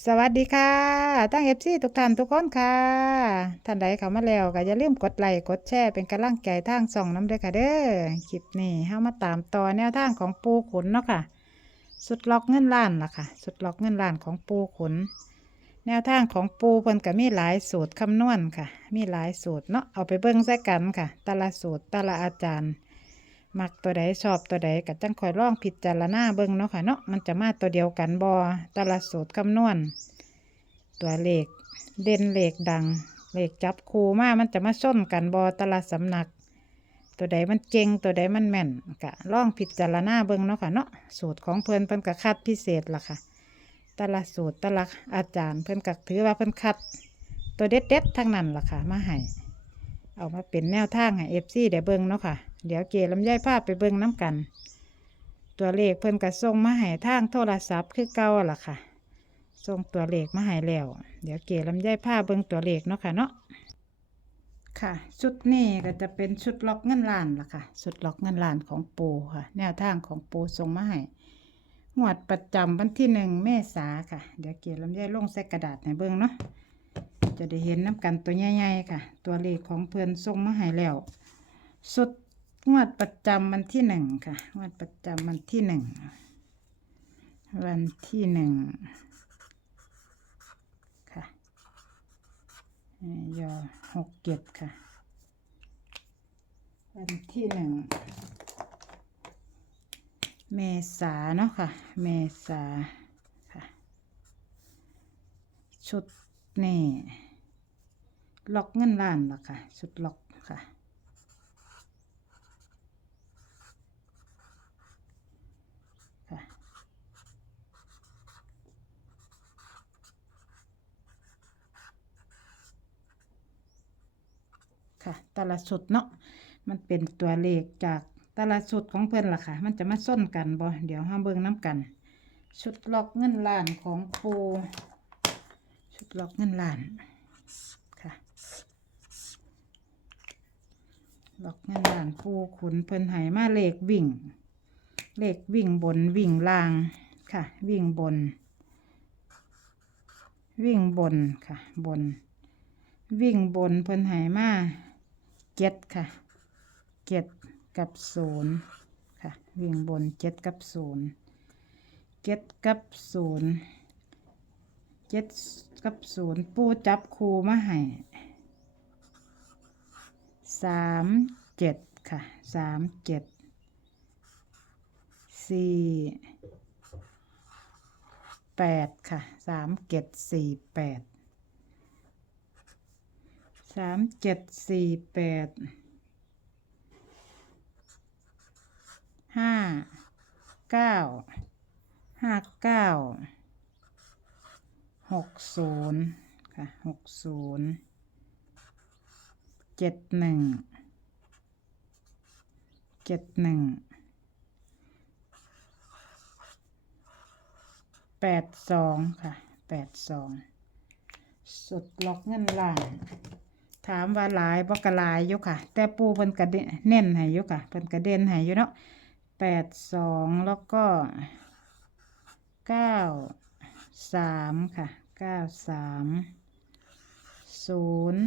สวัสดีค่ะ ตั้งเอฟซีทุกท่านทุกคนค่ะ ท่านใดเข้ามาแล้วก็อย่าลืมกดไลค์กดแชร์เป็นกำลังใจทางส่องน้ำด้อค่ะเด้อ คลิปนี้เฮามาตามต่อแนวทางของปูขุนเนาะค่ะ สุดล็อกเงินล้านล่ะค่ะ สุดล็อกเงินล้านของปูขุน แนวทางของปูเพิ่นก็มีหลายสูตรคำนวณค่ะ มีหลายสูตรเนาะ เอาไปเบิ่งใส่กันค่ะ แต่ละสูตรแต่ละอาจารย์ มักตัวใดชอบตัวใดก็จังคอยลองพิจารณาเบิ่งเนาะค่ะเนาะมันจะมาตัวเดียวกันบ่แต่ละสูตรคำนวณ ตัวเลขเด่นเลขดัง เลขจับคูมามันจะมาส้นกันบ่แต่ละสำนัก ตัวใดมันเก่งตัวใดมันแม่นก็ลองพิจารณาเบิ่งเนาะค่ะเนาะสูตรของเพิ่อนเพิ่นก็คัดพิเศษล่ะค่ะต่ละสูตรต่ละอาจารย์เพิ่นก็ถือว่าเพิ่นคัด ตัวเด็ดเด็ดๆทั้งนั้นล่ะค่ะมาให้เอามาเป็นแนวทางให้เอฟซีได้เบิ่งเนาะค่ะ เดี๋ยวเกลำไยภาพไปเบิ่งน้กัน ตัวเลขเพิ่นก็ส่งมาให้ทางโทรศัพท์คือเก่าล่ะค่ะส่งตัวเลขมาให้แล้ว เดี๋ยวเกลำไยผ้าเบิ่งตัวเลขเนาะค่ะเนาะค่ะชุดนี้ก็จะเป็นชุดล็อกเงินล้านล่ะค่ะชุดล็อกเงินล้านของปูค่ะ แนวทางของปูส่งมาให้งวดประจำวันที่หนึ่งเมษาค่ะ เดี๋ยวเกลำไยลงใส่กระดาษให้เบิ่งเนาะจะได้เห็นน้ำกันตัวใหญ่ๆค่ะ ตัวเลขของเพื่อนส่งมาให้แล้วสุด งวดประจำวันที่หนึ่งค่ะ งวดประจำวันที่หนึ่ง วันที่หนึ่งค่ะย่อยอหกเจ็ดค่ะ วันที่หนึ่ง เมษาเนาะค่ะ เมษาค่ะ ชุดนี่ล็อกเงินล้านล่ะค่ะ ชุดล็อกค่ะ ค่ะ ค่ะแตละชุดเนาะมันเป็นตัวเลขจากแตละชุดของเพื่อนล่ะค่ะ มันจะมาส้นกันบ่เดี๋ยวห้าเบิ่งน้ำกัน ชุดล็อกเงินล้านของปูชุดล็อกเงินล้านค่ะล็อกเงินล้านปูขุนเพิ่นหายมาเลขวิ่ง เลขวิ่งบนวิ่งล่างค่ะ วิ่งบน วิ่งบนค่ะบน วิ่งบนเพิ่นหายมา เจ็ดค่ะเจ็ดกับศูนย์ค่ะวิ่งบนเจ็ดกับศูนย์เจ็ดกับศูนย์เจ็ดกับศูนย์ปูจับคูมาให้สามเจ็ดค่ะสามเจ็ดสี่แปดค่ะสามเจ็ดสี่แปด สามเจ็ดสี่แปดห้าเก้าห้าเก้าหกศูนย์ค่ะหกศูนย์เจ็ดหนึ่งเจ็ดหนึ่งแปดสองค่ะแปดสองสุดล็อกเงินล้าน ถามว่าหลายบ่กะหลายอยู่ค่ะ แต่ปูเพิ่นกระเน้นให้อยู่ค่ะเพิ่นกระเด่นให้อยู่เนาะแปดสองแล้วก็เก้าสามค่ะเก้าสามศูนย์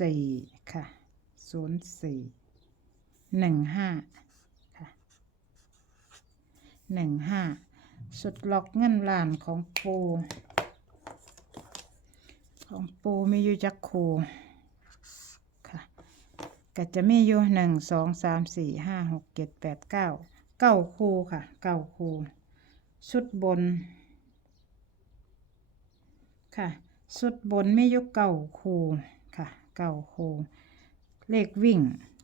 สี่ค่ะศูนย์สี่หนึ่งห้าค่ะหนึ่งห้าสุดล็อกเงินล้านของปูของปูมีอยู่จักคู่ ก็จะมีอยู่หนึ่งสองสามสี่ห้าหกเจ็ดแปดเก้าเก้าคูค่ะเก้าคูชุดบน ค่ะชุดบนไม่ยกเก้าคูค่ะเก้าคูเลขวิ่ง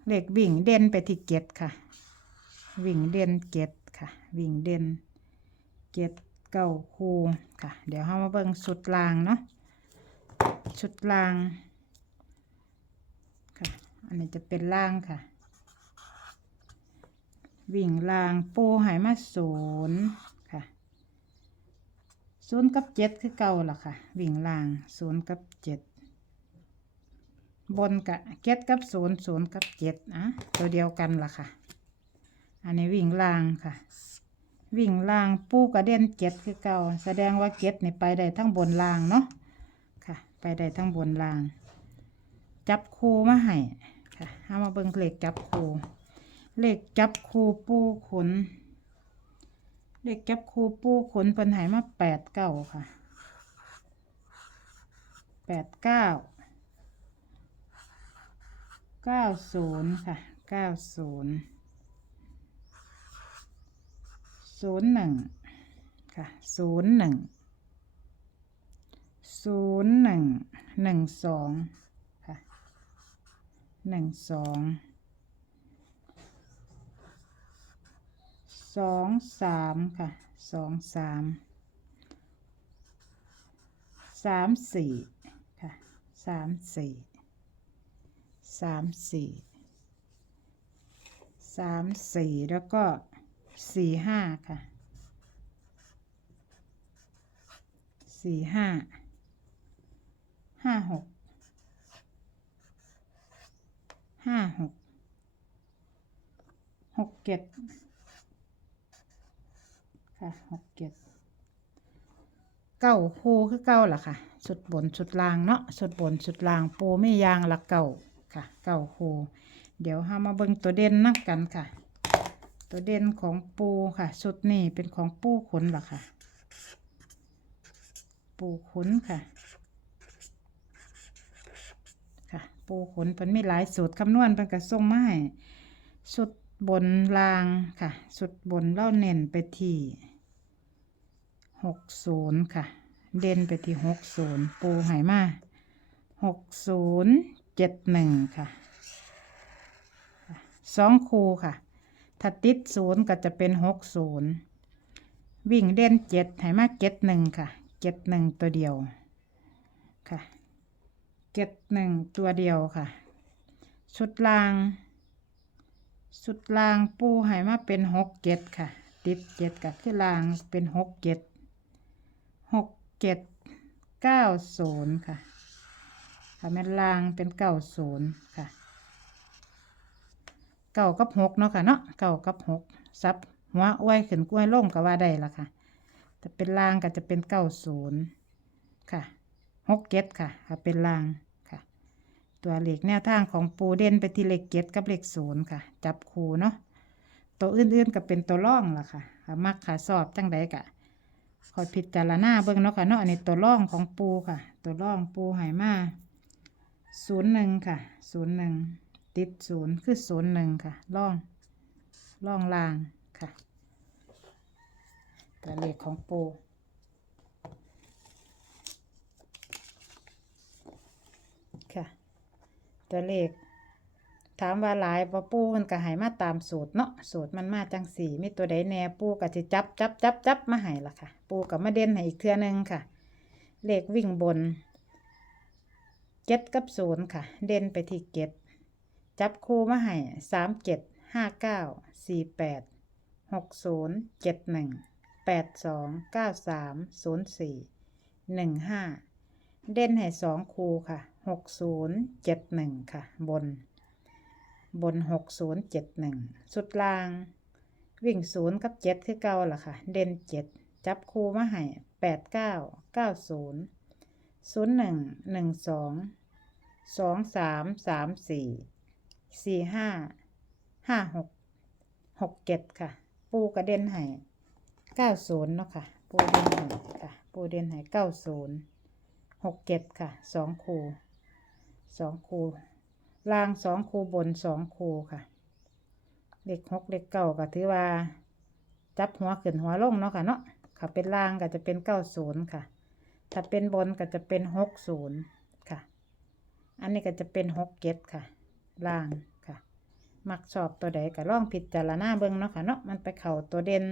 เลขวิ่งเด่นไปที่เจ็ดค่ะ วิ่งเด่นเจ็ดค่ะ วิ่งเด่นเจ็ดเก้าคูค่ะ เดี๋ยวเรามาเบิ่งสุดลางเนาะชุดล่าง อันนี้จะเป็นล่างค่ะ วิ่งล่างปูหายมาศูนย์ค่ะศูนย์กับเจ็ดคือเก่าล่ะค่ะ วิ่งล่างศูนย์กับเจ็ดบนกับเจ็ดกับศูนย์ศูนย์กับเจ็ดอะตัวเดียวกันล่ะค่ะ อันนี้วิ่งล่างค่ะ วิ่งล่างปูกระเด็นเจ็ดคือเก่าแสดงว่าเจ็ดนี่ไปได้ทั้งบนล่างเนาะค่ะ ไปได้ทั้งบนล่างจับคูมาให้ เอามาเบิ่งเหลขจับคูเหลขจับคูปูขนเหลขจับคูปูขนเพิ่นหายมาแปดเก้าค่ะแปดเก้าเก้าศูนย์ค่ะเก้าศูนย์ศูนย์หนึ่งค่ะศูนย์หนึ่งศูนย์หนึ่งหนึ่งสอง หนึ่งสองสองสามค่ะสองสามสามสี่ค่ะสามสี่สามสี่สามสี่แล้วก็สี่ห้าค่ะสี่ห้าห้าหก ห้าหกหกเจ็ดค่ะหกเจ็ดเก้าคูคือเก้าล่ะค่ะ สุดบนสุดล่างเนาะสุดบนสุดล่างปูไม่ยางละเก้าค่ะเก้าคูเดี๋ยวหามาเบิ่งตัวเด่นนักกันค่ะ ตัวเด่นของปูค่ะชุดนี้เป็นของปูขนเหรอค่ะ ปูขนค่ะ ค่ะ ปูขนเป็นมีหลายสูตรคำนวณเป็นกระส่งมาให้ชุดบนรางค่ะชุดบนเล่าเน้นไปที่หกศูนย์ค่ะ เด่นไปที่หกศูนย์ปูหายมาหกศูนย์เจ็ดหนึ่งค่ะสองคูค่ะ ถ้าติดศูนย์ก็จะเป็นหกศูนย์วิ่งเด่นเจ็ดให้มาเจ็ดหนึ่งค่ะเจ็ดหนึ่งตัวเดียวค่ะ เจ็ดหนึ่งตัวเดียวค่ะ ชุดล่าง ชุดล่างปูให้มาเป็นหกเจ็ดค่ะ ติดเจ็ดกับคือล่างเป็นหกเจ็ดหกเจ็ดเก้าศูนย์ค่ะ ค่ะแม่นล่างเป็นเก้าศูนย์ค่ะเก่ากับหกเนาะค่ะเนาะเก่ากับหกซับหัวอ้วยขึ้นกล้วยล่มก็ว่าได้ละค่ะแต่เป็นลางก็จะเป็นเก้าศูนย์ค่ะ หกเจ็ดค่ะเป็นลางค่ะ ตัวเหลขแนวทางของปูเด่นไปที่เหลขเจ็ดกับเหลขศูนย์ค่ะ จับคูเนาะตัวอื่นๆก็เป็นตัวร่องล่ะค่ะมักขาสอบจังใดกะคอยพิจารณาเบิ่งเนาะค่ะเนาะอันนี้ตัวร่องของปูค่ะ ตัวร่องปูหายมาศูนย์หนึ่งค่ะศูนย์หนึ่งติดศูนย์คือศูนย์หนึ่งค่ะล่องล่องลางค่ะ ตัวเลขของปู ค่ะ ตัวเลข ถามว่าหลายบ่ปูมันก็ให้มาตามสูตรเนาะสูตรมันมาจังสี่มีตัวใดแน่ปูก็จะจับจับจับจับมาให้ละค่ะ ปูกับมาเด่นให้อีกเทื่อหนึงค่ะ เลขวิ่งบนเจ็ดกับศูนย์ค่ะ เด่นไปที่เจ็ดจับคู่มาให้สามเจ็ดห้าเก้าสี่แปดหกศูนย์เจ็ดหนึ่งแปดสองเก้าสามศูนย์สี่หนึ่งห้าเด่นให้สองคูค่ะ หกศูนย์เจ็ดหนึ่งค่ะ บน บนหกศูนย์เจ็ดหนึ่งสุดล่าง วิ่งศูนย์กับเจ็ดคือเก่าล่ะค่ะ เด่นเจ็ดจับคู่มาให้แปดเก้าเก้าศูนย์ศูนย์หนึ่งหนึ่งสองสองสามสามสี่สี่ห้าห้าหกหกเจ็ดค่ะ ปูกระเด็นให้เก้าศูนย์เนาะค่ะ ปูเด่นให้ค่ะ ปูเด่นให้เก้าศูนย์หกเจ็ดค่ะสองคู สองคูล่างสองคูบนสองคูค่ะเล็กหกเล็กเก้าก็ถือว่า จับหัวขึ้นหัวลงเนาะค่ะเนาะค่ะเป็นล่างก็จะเป็นเก้าศูนย์ค่ะ ถ้าเป็นบนก็จะเป็นหกศูนย์ค่ะ อันนี้ก็จะเป็นหกเจ็ดค่ะล่างค่ะ มักชอบตัวใดก็ลองพิดจารณาเบิ่งเนาะค่ะเนาะมันไปเข่าตัวเด่น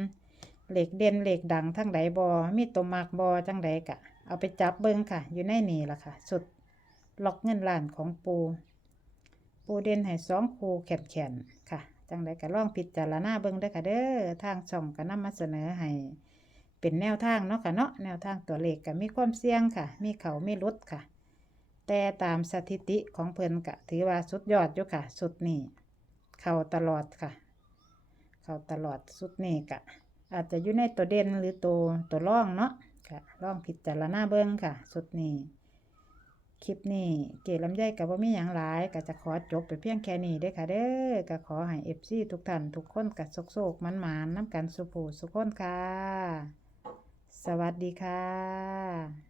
เหล็กเด่นเหล็กดังทั้งใดบอมีตัวมักบอจังใดกะ เอาไปจับเบิ่งค่ะ อยู่ในนี่ละค่ะ สุด ล็อกเงินล้านของปู ปูเด่นให้สองคูแขนแขนค่ะ จังใดก็ลองพิจารณาเบิ่งเด้ค่ะเด้อ ทางช่องก็นำมาเสนอให้เป็นแนวทางเนาะค่ะเนาะ แนวทางตัวเลขก็มีความเสี่ยงค่ะ มีเขามีลดค่ะ แต่ตามสถิติของเพิ่นกะถือว่าสุดยอดอยู่ค่ะ สุดนี้เข้าตลอดค่ะ เข้าตลอดสุดนี้กะอาจจะอยู่ในตัวเด่นหรือตัวตัวร่องเนาะค่ะร่องผิดจารณาเบิ้งค่ะ สุดนี้ คลิปนี้เกลำไยกับว่ามีอย่างหลายก็จะขอจบไปเพียงแค่นี้ได้ค่ะเด้อก็ขอให้เอฟซีทุกท่านทุกคนกัดโศกๆมันๆน้ำกันสุภูสุขคนค่ะ สวัสดีค่ะ